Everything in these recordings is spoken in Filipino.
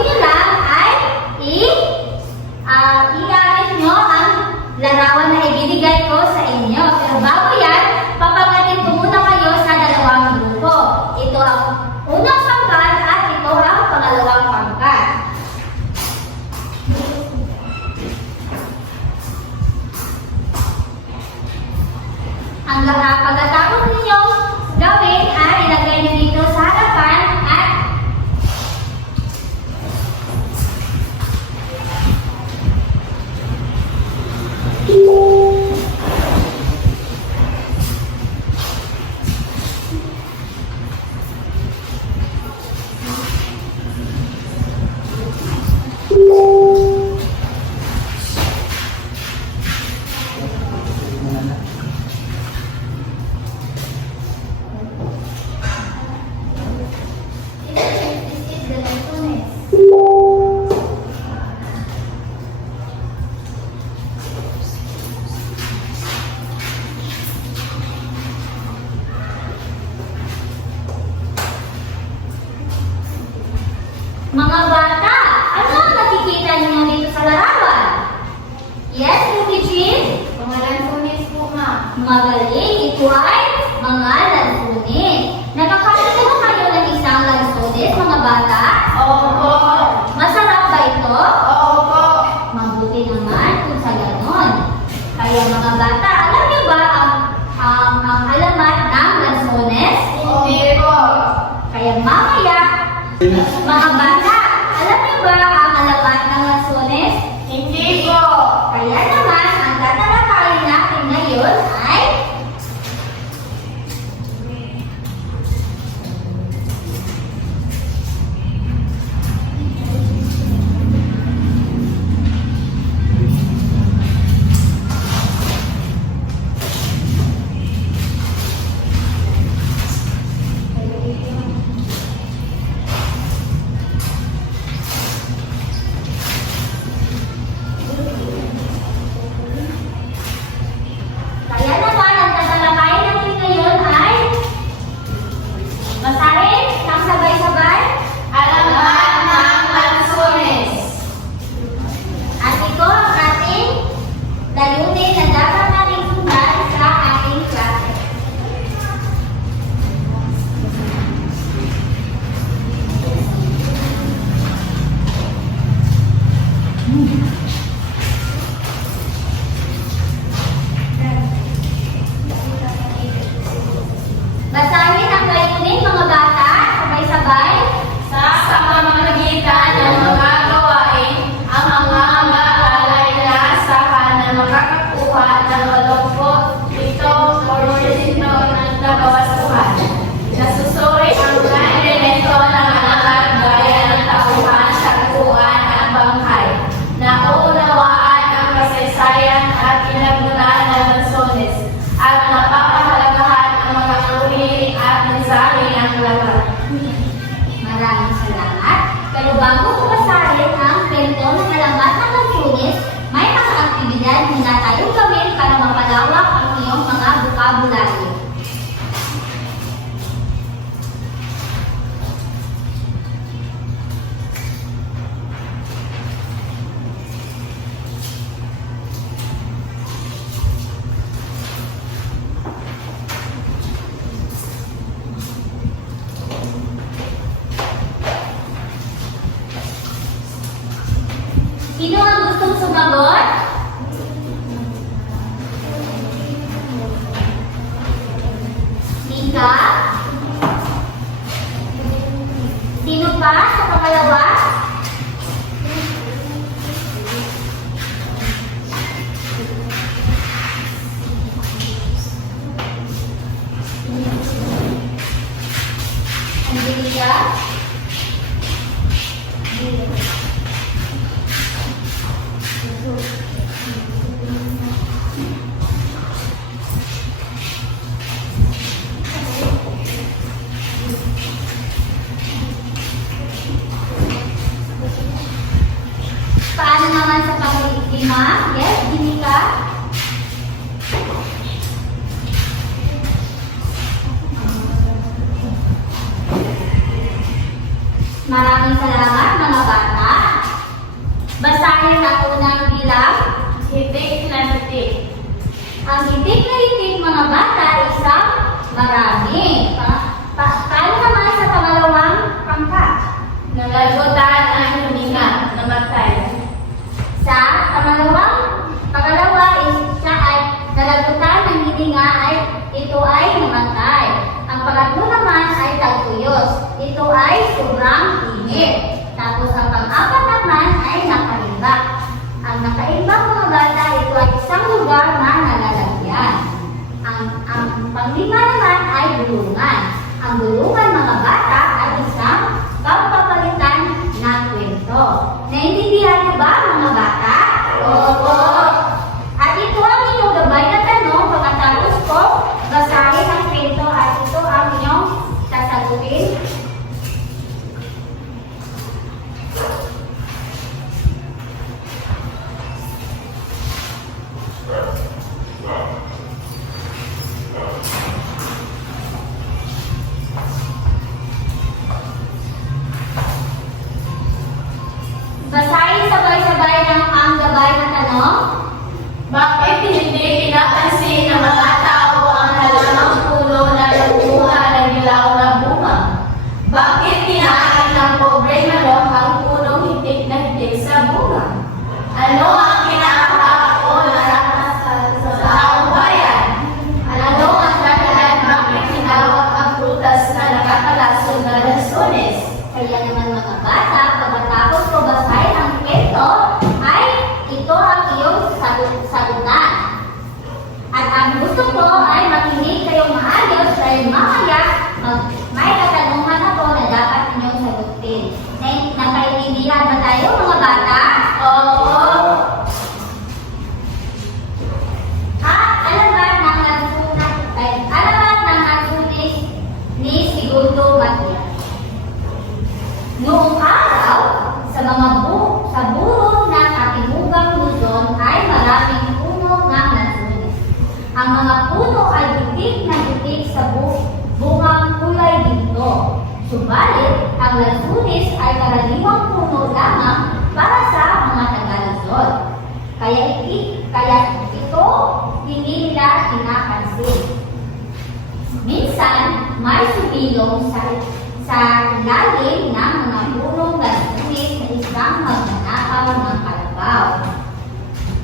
gagawin nyo lang ay i-arit nyo ang larawan na ibinigay ko sa inyo. Pero bago yan, papagatin ko muna kayo sa dalawang grupo. Ito ang unang pangkat at ito ang pangalawang pangkat. Ang pagkatapos ninyong gawin ay ilagay nyo dito sa harapan at mga bata, ano ang nakikita niyo dito sa larawan? Yes, Ruby Jean? Mga lansunis po, ma'am. Magaling, ito ay mga lansunis. Nakakakita ba kayo ng isang lansunis, mga bata? Opo. Masarap ba ito? Opo. Mabuti naman kung sa ganon. Kaya mga bata, alam niyo ba ang alamat ng lansunis? Hindi po. Kaya mamaya, mga bata, alam niyo ba ang alamat ng lansunis? Hindi po. Kaya naman, ang tatalakayin natin ngayon ay basahin ng sabay-sabay. Alamat ng lansunis. At ito ang ating layunin na dapat nating sundan sa ating klase. Basahin ang layunin, mga bata, sabay-sabay. Sa pamamagitan ng mga gawain, ang mga mag-aalay na asahan na makakakuha ng 87% ng kabawastuhan. Nasusuri ang mga elemento ng anak gaya ng tauhan, tagpuan at bangkay. Naunawaan ang kasaysayan at pinagmulan ng lansunis at napapahalagahan ang mga uri at mensahe ng lahat. Maraming salamat. Pero bago ko basahin ang kwento ng alamat ng lansunis, may mga aktibidad na tayong gawin para mapalawak ang iyong mga bukabularyo. Sino ang gustong sumagot? Mika? Sino pa sa pangalawa? Angelica? Paano naman sa pag-iima? Yes, Ginika? Maraming salamat mga bata. Basahin ang unang bilang. Hitik na hitik. Ang hitik na hitik mga bata, isang marami. Paano naman sa pangalawang pangkat? Nalagutan ang hininga. Namatay. Sa pangalawa is siya ay nalagutan ng hininga ay ito ay namatay. Ang pangatlo naman ay tagtuyos. Ito ay sobrang init. Tapos ang pang-apat naman ay nakaimbak. Ang nakaimbak mga bata, ito ay isang lugar na nalalagyan. Ang panglima naman ay gulungan. Ang gulungan mga bata ay isang pagpapalitan na kwento. Naintindihan niyo ba mga bata? Opo. At ito ang inyong gabay na tanong pagkatapos ko basahin ang kwento at ito ang inyong sasagutin. Basahin sabay-sabay ng ang gabay na tanong. Bakit hindi pinapansin ng mga tao ang halamang puno na nagbunga ng dilaw na bunga? Bakit kinain ng pobre manok ang punong hitik na hitik sa bunga? Ano ang kinakataon o naranasan sa taong bayan? Ano ang dahilan bakit tinawag ang prutas na nakakalason na lansones? Kaya naman mga bata, pagkatapos ko basahin ang kwento, ay ito ang iyong sagutan. At ang gusto ko ay makinig kayong maayos dahil mamaya may katanungan ako na dapat inyong sagutin. Nakaintindihan ba tayo mga bata? Oo. Alamat ng nagsunis ni Segundo Matias. Noong araw, sa burong ng Katimugang Luzon ay maraming puno ng lansunis. Ang mga puno ay hitik na hitik sa bungang kulay ginto. Subalit, ang lansunis ay karaniwang puno lamang para sa mga taga-Luzon. Kaya ito hindi nila pinapansin. Minsan, may sumilong sa ilalim ng mga punong lansunis na isang magnanakaw ng kalabaw.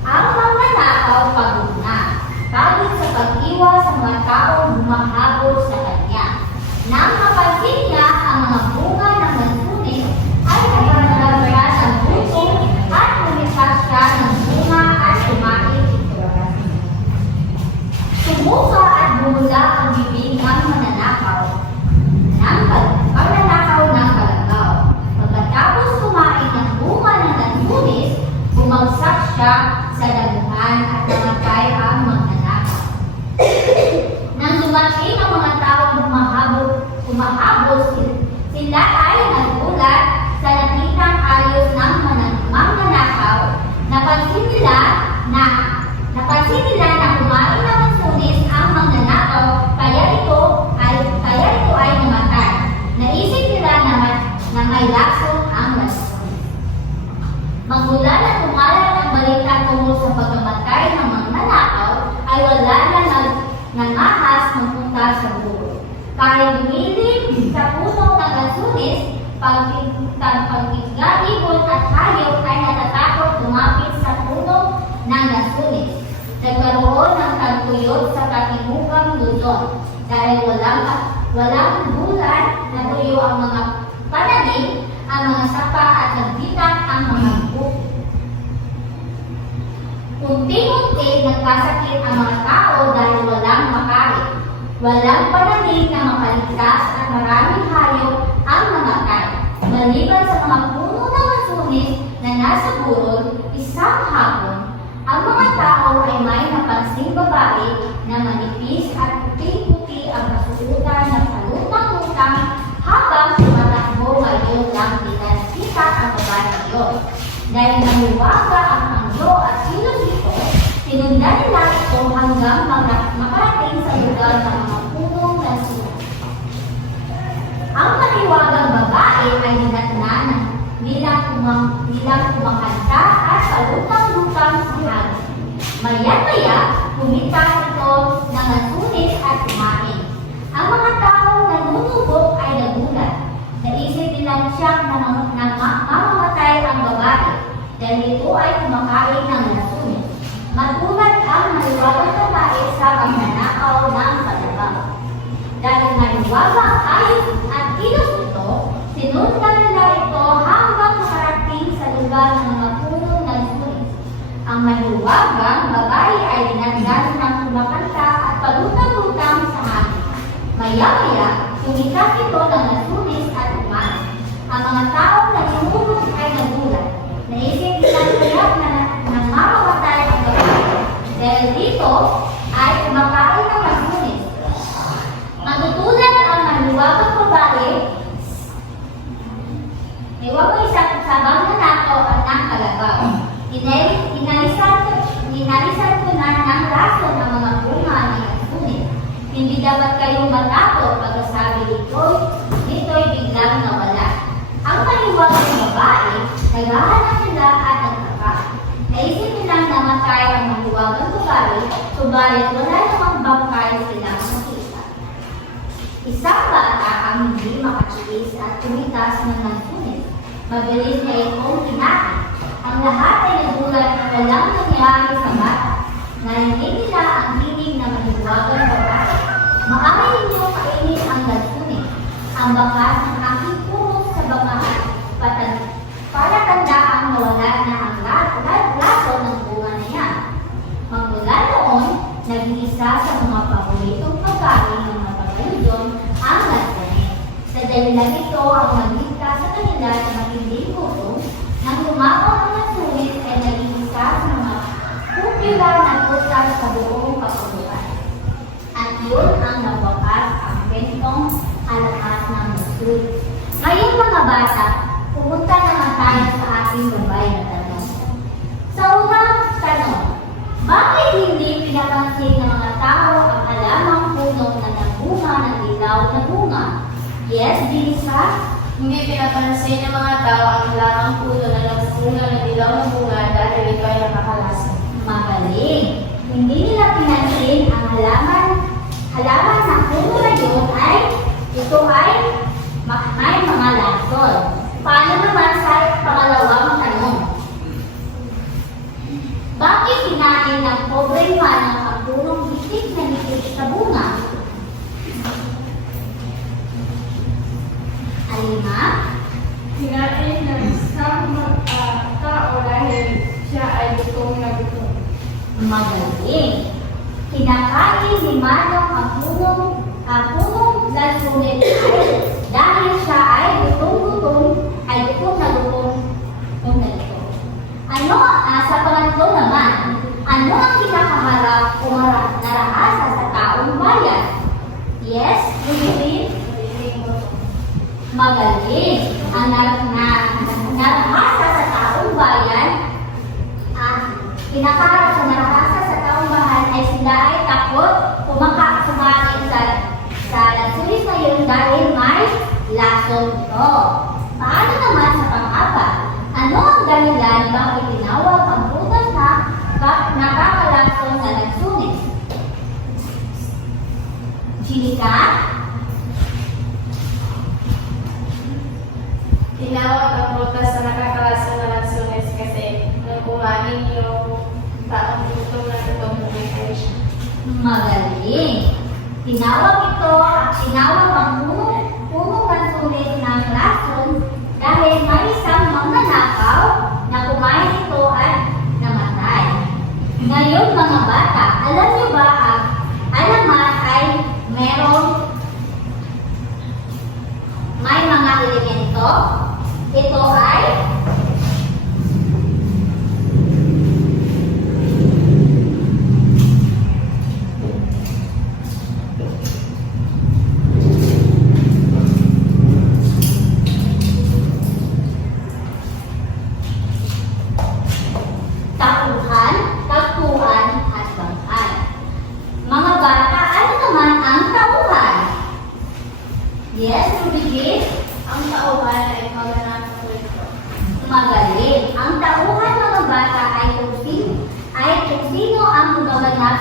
Ang magnanakaw pagod na, pagod sa pag-iwas sa mga taong bumahabol sa kanya. Nang mapansin niya ang mga bunga ng lansunis, ay nagkaroon siya ng gusto at lumipas siya ng bunga at kumain ito. Sumuka at bumula ang bibig ng mananakaw ng pagnanakaw ng kalabaw. Pagkatapos kumain ng bunga ng lansunis, bumagsak siya sa damuhan at namatay ang magnanakaw. Nang dumating ang mga taong humahabol, sila ay nagulat sa nakitang ayos ng magnanakaw. Napansin nila na kumain ng lansunis ang magnanakaw, kaya ito ay namatay. Naisip nila na may lason ang lansunis. Magmula na kumalat ang balita tungkol sa pagkamatay ng magnanakaw, ay wala na nangahas magpunta sa buro. Kahit dumilig sa puso ng lansunis, pagkigabon at hayop ay natatakot lumapit sa puno ng lansunis. Nagkaroon ng tagtuyot sa Katimugang Luzon dahil walang bulan na tuyo ang mga pananim, ang mga sapa at nagbitak ang mga buko. Unti-unti nagkasakit ang mga tao dahil walang makain. Walang pananim na makaligtas at maraming hayop ang namatay. Maliban sa mga puno ng lansunis na nasa burol, isang hapon, ang mga tao ay may napansing babae na manipis at puti-puti ang kasusutan ng palutang-lutang habang tumatakbo ngayon lang pinasita ang babae ngayon. Dahil nahiwaga ang hangyo at silos ito, sinundan nila ito hanggang makarating sa lugar ng mga punong lansunis. Ang mahiwagang babae ay nilang kumakanta at palutang-lutang sa hangin. Maya-maya, kumita ito ng nasunis at kumain. Ang mga taong nanunubok ay nagulat. Naisip nilang siyak na mamamatay ang babae dahil ito ay kumakain ng nasunis. Magulat ang maliwagang babae sa pagnanakaw ng kalabaw. Dahil maliwaga ayos at kilos ito, sinundan nila ito hanggang makarating sa lugar ng mapuno ng sunis. Ang maliwagang babae ay dinagdan ng kumakanta at palutang-lutang sa hangin. Maya-maya, tumitak ito ng nasunis at umalis. Ang mga taong naginulog ay nagulat. Naisip nilang kayak na mamamatay ang babae. Dahil dito ay kumakain ng nasunis. Matutulad ang maliwagang babae, iwag isang sabang nanakaw at ng kalabaw. Inalisan ko na ng rason ang mga bunga ni nasunis. Hindi dapat kayong matakot pagkasabi dito'y biglang nawala. Ang maliwagang babae, naghahanap sila at nagtaka. Naisip nilang namatay ang maliwagang babae, subalit wala namang bangkay silang makita. Isang bata ang hindi makatiis at tumitas ng nasunis. Mabilis na itong kinain. Ang lahat ay nagulat na walang nangyari sa bata. Narinig nila ang tinig na maliwagang babae. Maaari ninyo kainin ang nasunis, ang bakas ng aking pumok sa bakahan, para tandaang nawala na ang laso ng bunga na yan. Magmula noon, naging isa sa mga paboritong pagkain ng mga Pagayudon ang nasunis. Sa dahilan ito ang magligtas sa kanila na matinding gutom. Nang lumapaw ang nasunis ay naging isa sa mga popular na putas sa buong kapuluan. At yun ang nawakas ang kwentong alakas ng nasunis. Ngayon mga bata, pumunta naman tayo sa ating gabay na tanong. Sa unang tanong, bakit hindi pinapansin ng mga tao ang halamang puno na nagbunga ng ilaw na bunga? Yes, Lisa? Hindi pinapansin ng mga tao ang lamang puno na nagbunga ng dilaw na bunga dahil ito ay nakakalasa. Magaling! Hindi nila pinansin ang halaman ng puno na yun ay ito ay may mga lason. Paano naman sa pangalawang tanong? Bakit kinain ng pobreng manang ang purong bitik na bitik sa bunga? Alima? Kinain ng isang tao dahil siya ay gutom na gutom. Magaling! Kinakain ni Manong ang punong lansunin dahil siya ay gutom na gutom nung nalito. Sa pangatlo naman, ano ang kinakaharap o narahasa sa taong bayan? Yes, Lilith? Magaling. Ang narahasa sa taong bayan, kinakaharap sa narahasa sa taong bayan ay sila ay takot kumain sa lansunis na yun dahil may lason ito. Paano naman sa pang-apat? Ano ang dahilan bakit tinawag ang prutas na nakakalason na lansunis? Jenica? Tinawag ang prutas na nakakalason na lansunis kasi nung kumain yung taong gutom na gutom na siya. Magaling. Tinawag ang punong lansunis ng lason dahil may isang magnanakaw na kumain ito at namatay. Ngayon mga bata, alam niyo ba ang alamat ay may mga elemento? Ito ay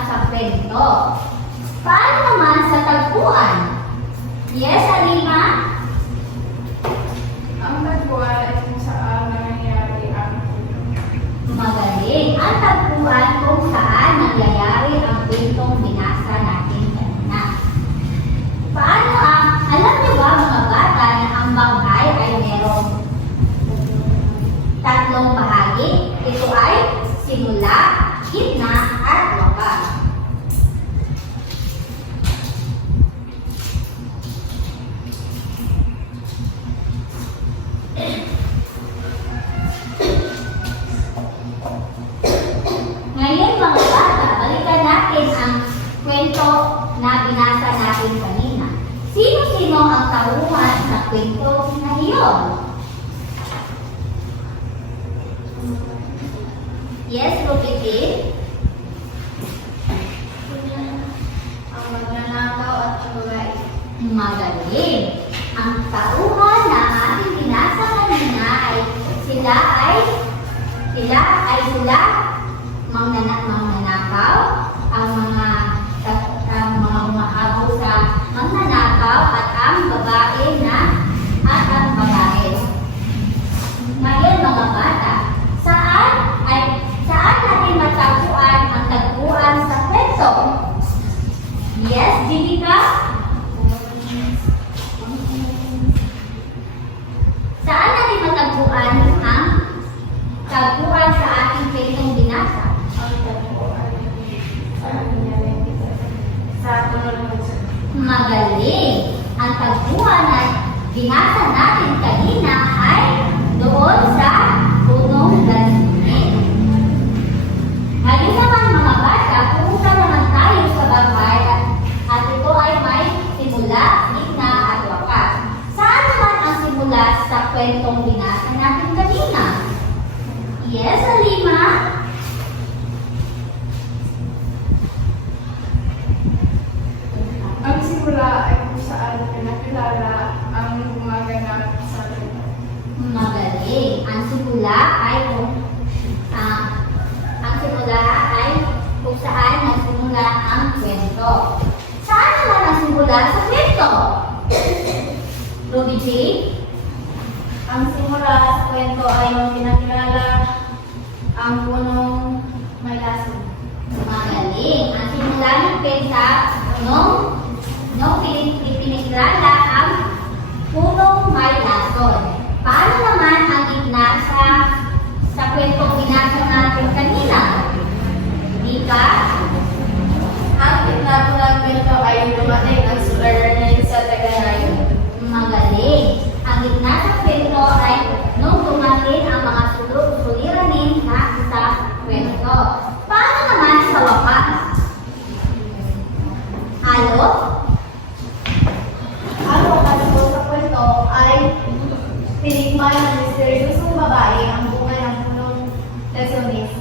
sa kwento. Paano naman sa tagpuan? Yes, Alima? Ang tagpuan ay kung saan nangyayari ang Magaling. Ang tagpuan kung saan nangyayari ang kwentong binasa natin kanina. Paano alam niyo ba mga bata na ang banghay ay merong tatlong bahagi? Ito ay simula, gitna, at wakas. Ngayon mga bata, balikan natin ang kwento na binasa natin kanina. Sino-sino ang tauhan sa kwento na iyon? Yes, Rupiti? ang magnanakaw at ang babae. Magaling. Ang tauhan na ating binasa kanina ay sila mangnanakaw, ang mga humahabol sa mangnanakaw at ang babae at ang babae. Ngayon mga bata, saan natin matagpuan ang tagpuan sa kwento? Yes, Jimika? Saan natin matagpuan ang tagpuan sa ating kwentong binasa? Ang tagpuan sa nangyayari sa tunod sa Magaling! Ang tagpuan na binasa natin kanina ay doon sa punong Dasmine. Ngayon naman mga bata, pumunta naman tayo sa banghay at ito ay may simula, gitna at wakas. Saan naman ang simula sa kwentong binasa natin kanina? Yes, Alima? Ang simula ay kung saan pinakilala ang gumaganap sa lupa. Magaling. Ang simula ay kung saan nagsimula ang kwento. Saan naman ang simula sa kwento? Ruby J? Ang simula sa kwento ay nung pinakilala ang punong may lason. Magaling. Ang simula ng kwenta nung pinikilala ang punong may lason. Paano naman ang gitna sa kwentong binasa natin kanina? Di ba? Ang gitna po ng kwento ay dumating ang suliranin sa Taganayon. Magaling. Ang gitna sa kwento ay nung dumating ang mga suliranin na sa kwento. Paano naman sa wakas? Halo? Ang wakas po sa kwento ay pinikman ng misteryosong babae ang bunga ng punong lesonis.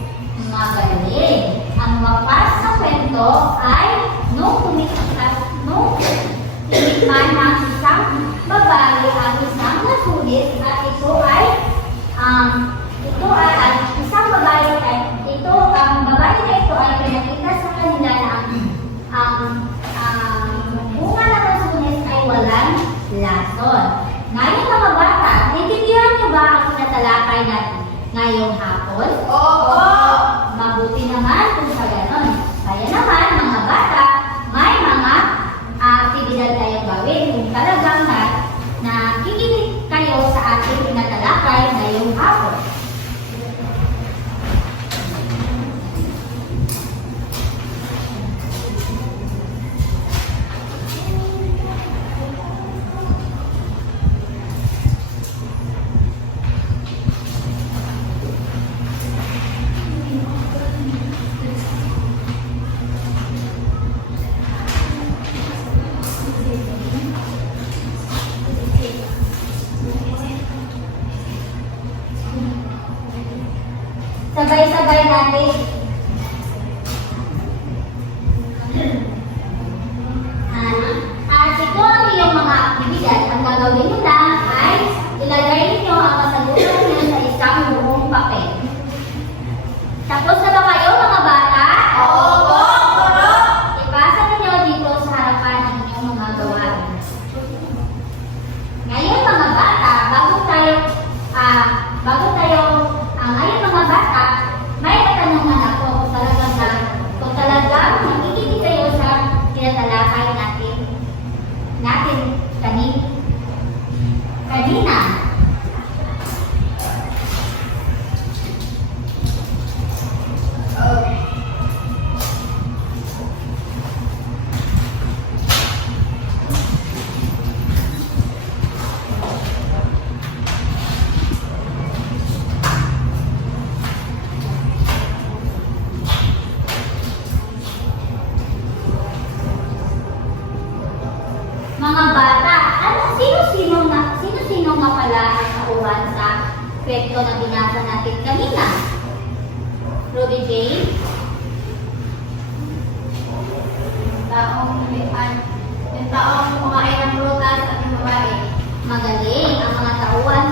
Magaling. Ang wakas sa kwento ay nung tinikman ng isang babae ang isang lasunis at ang babae na ito ay pinakita sa kanila na ang bunga ng lasunis ay walang lason. Ngayon mga bata, naintindihan niyo ba ang tinatalakay natin ngayong hapon? Oo! Mabuti naman kung sa ganon. Kaya naman mga bata, may mga aktibidad tayong gawin kung talagang nakikinig kayo sa ating tinatalakay ngayong hapon. Sabay-sabay natin. At ito ang iyong mga aktibidad. Ang gagawin nyo lang ay ilagay ninyo ang kasagutan nyo sa isang buong papel. Tapos na ba kayo mga bata? Oo! bago tayo, ngayon mga bata, may katanungan ako kung talagang nakikinig kayo sa tinatalakay natin kanina. Mga bata, sino-sino nga pala ang nauhan sa kwento na binasa natin kanina? Ruby Jane? Yung taong kumain ng prutas at yung babae. Magaling. Ang mga tauhan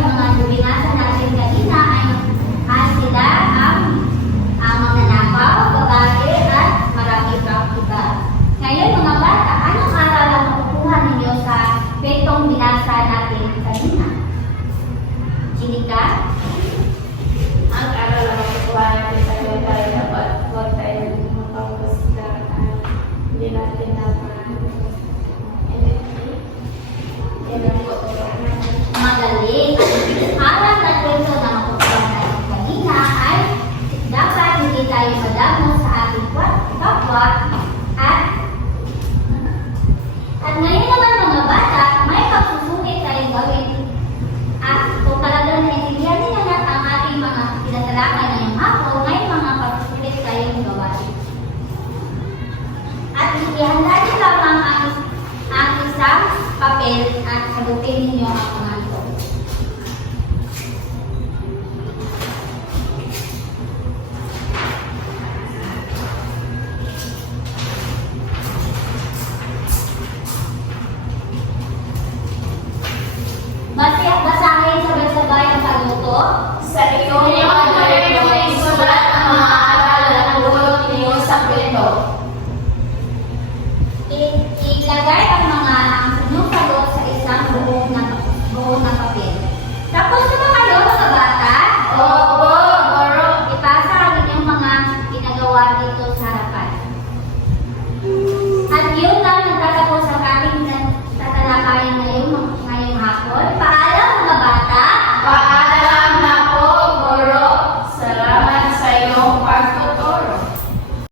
yung mga binasa natin kanina ay sila ang magnanakaw, babae, at marami pang iba. Ngayon mga bata, anong aral ang makukuha ninyo sa kwentong binasa natin kanina? Jenica? Ang aral na makukuha natin sa tayo dapat huwag tayo magpapasda at hindi natin Magaling. Ang aral na kwento na makukuha natin kanina ay dapat hindi tayo madamo sa ating kapwa at ngayon naman mga bata, may pagsusukit tayong gawin. At kung talagang naiintindihan nila na ang ating mga tinatalakay ngayong hapon, may mga pagsusukit tayong gawain. At ihanda niyo lamang ang isang papel at sagutin ninyo ang mga ito. Basahin sabay-sabay ang pagluto. Sa iyong mga isulat ang mga aral na nagulot niyo sa kwento. Ilagay ang inyong sagot sa isang buong na papel. Tapos na ba kayo mga bata? Opo, Guro. Ipasa ang inyong mga ginagawa dito